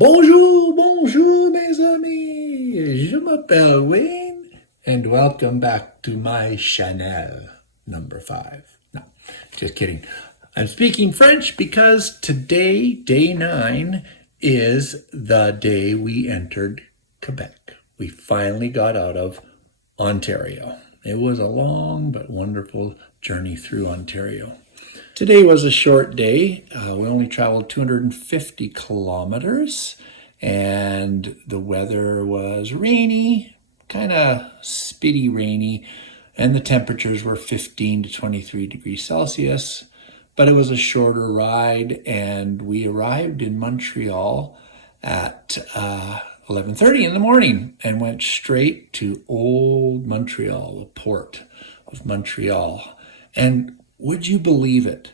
Bonjour, bonjour mes amis, je m'appelle Wayne and welcome back to my channel number 5. No, just kidding. I'm speaking French because today, day 9, is the day we entered Quebec. We finally got out of Ontario. It was a long but wonderful journey through Ontario. Today was a short day. We only traveled 250 kilometers and the weather was rainy, kind of spitty rainy, and the temperatures were 15 to 23 degrees Celsius. But it was a shorter ride and we arrived in Montreal at 11:30 in the morning and went straight to Old Montreal, the port of Montreal. And would you believe it,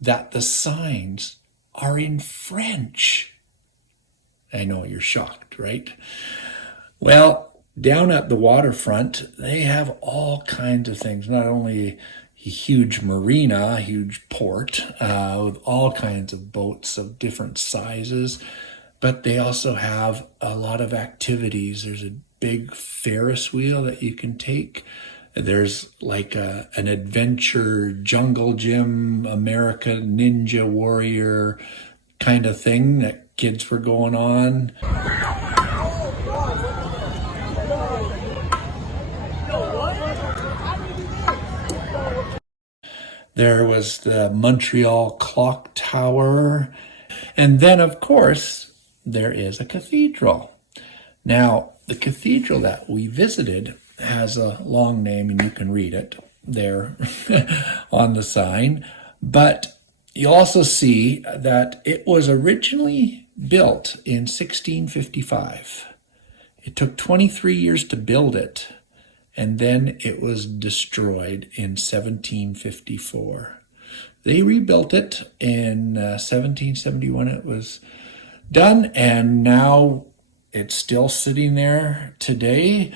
that the signs are in French? I know you're shocked, right? Well, down at the waterfront, they have all kinds of things, not only a huge marina, a huge port with all kinds of boats of different sizes, but they also have a lot of activities. There's a big Ferris wheel that you can take. There's like an adventure jungle gym, American Ninja Warrior kind of thing that kids were going on. There was the Montreal Clock Tower. And then, of course, there is a cathedral. Now, the cathedral that we visited has a long name, and you can read it there on the sign. But you also see that it was originally built in 1655. It took 23 years to build it, and then it was destroyed in 1754. They rebuilt it in 1771. It was done, and now it's still sitting there today,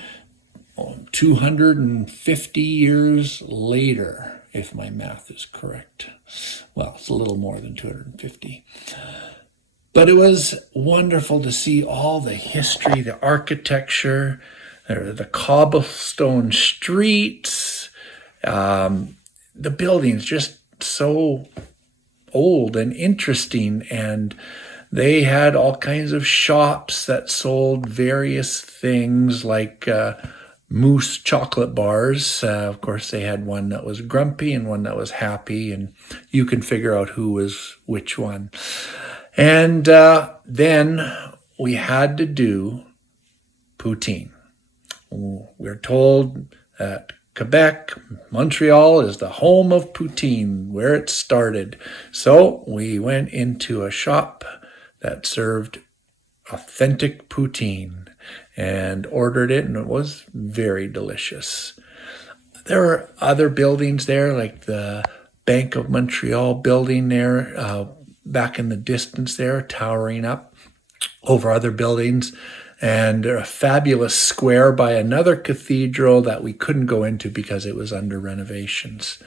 250 years later, if my math is correct. Well, it's a little more than 250. But it was wonderful to see all the history, the architecture, the cobblestone streets, the buildings just so old and interesting, and they had all kinds of shops that sold various things like Moose chocolate bars. Of course, they had one that was grumpy and one that was happy, and you can figure out who was which one. And then we had to do poutine. We're told that Quebec, Montreal is the home of poutine, where it started. So we went into a shop that served authentic poutine and ordered it, and it was very delicious. There are other buildings there, like the Bank of Montreal building there, back in the distance there, towering up over other buildings, and a fabulous square by another cathedral that we couldn't go into because it was under renovations.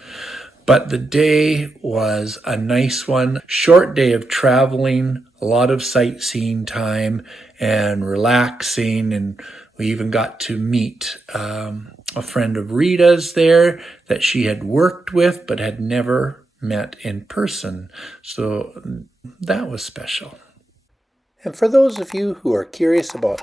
But the day was a nice one. Short day of traveling, a lot of sightseeing time and relaxing. And we even got to meet a friend of Rita's there that she had worked with but had never met in person. So that was special. And for those of you who are curious about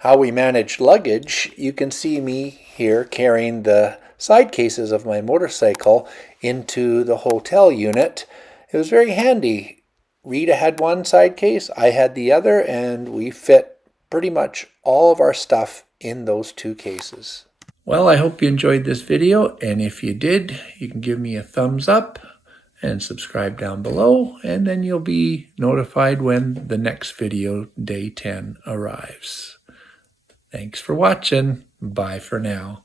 how we manage luggage, you can see me here carrying the side cases of my motorcycle into the hotel unit. It was very handy. Rita had one side case, I had the other, and we fit pretty much all of our stuff in those two cases. Well, I hope you enjoyed this video, and if you did, you can give me a thumbs up and subscribe down below, and then you'll be notified when the next video, day 10, arrives. Thanks for watching. Bye for now.